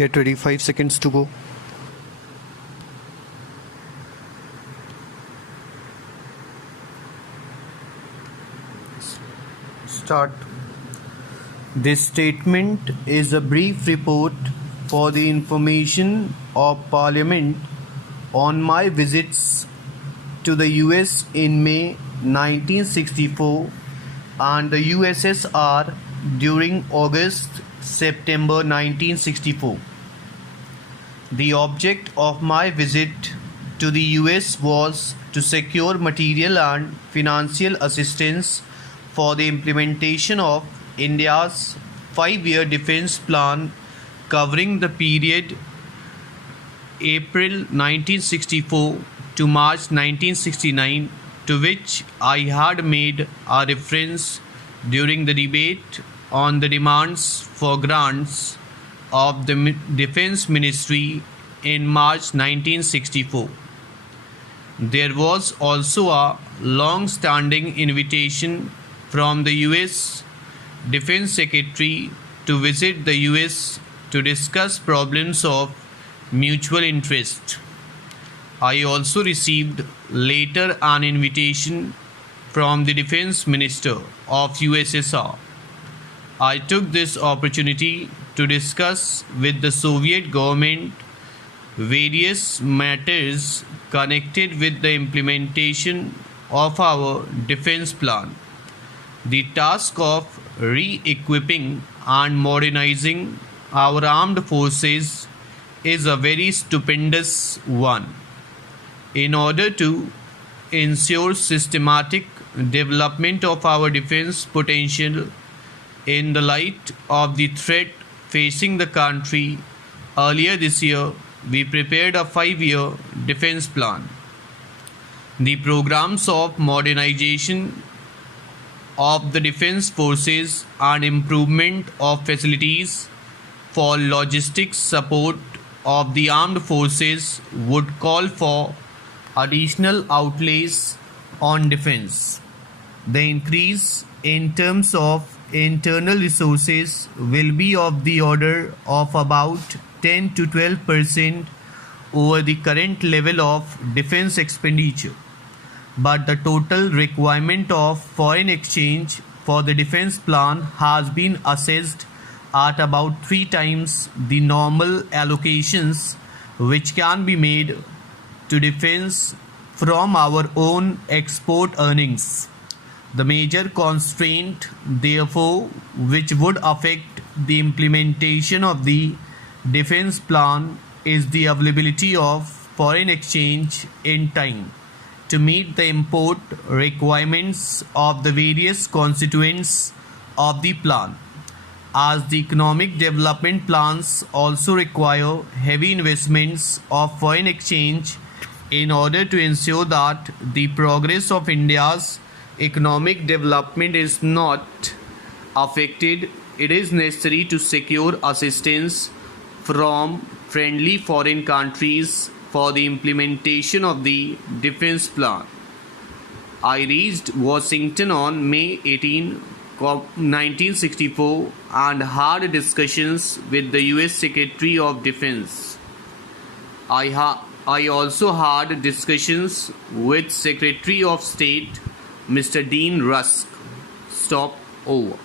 Get ready, 5 seconds to go. Start. This statement is a brief report for the information of Parliament on my visits to the US in May 1964 and the USSR during August-September 1964. The object of my visit to the US was to secure material and financial assistance for the implementation of India's 5-year defense plan covering the period April 1964 to March 1969, to which I had made a reference during the debate on the demands for grants of the Defense Ministry in March 1964. There was also a long-standing invitation from the US Defense Secretary to visit the US to discuss problems of mutual interest. I also received later an invitation from the Defense Minister of USSR. I took this opportunity to discuss with the Soviet government various matters connected with the implementation of our defense plan. The task of re-equipping and modernizing our armed forces is a very stupendous one. In order to ensure systematic development of our defense potential in the light of the threat facing the country, earlier this year we prepared a 5-year defense plan. The programs of modernization of the defense forces and improvement of facilities for logistics support of the armed forces would call for additional outlays on defense. The increase in terms of internal resources will be of the order of about 10 to 12% over the current level of defense expenditure. But the total requirement of foreign exchange for the defense plan has been assessed at about 3 times the normal allocations which can be made to defense from our own export earnings. The major constraint, therefore, which would affect the implementation of the defense plan is the availability of foreign exchange in time to meet the import requirements of the various constituents of the plan, as the economic development plans also require heavy investments of foreign exchange. In order to ensure that the progress of India's economic development is not affected, it is necessary to secure assistance from friendly foreign countries for the implementation of the defense plan. I reached Washington on May 18, 1964 and had discussions with the US Secretary of Defense. I also had discussions with Secretary of State Mr. Dean Rusk. Stop over.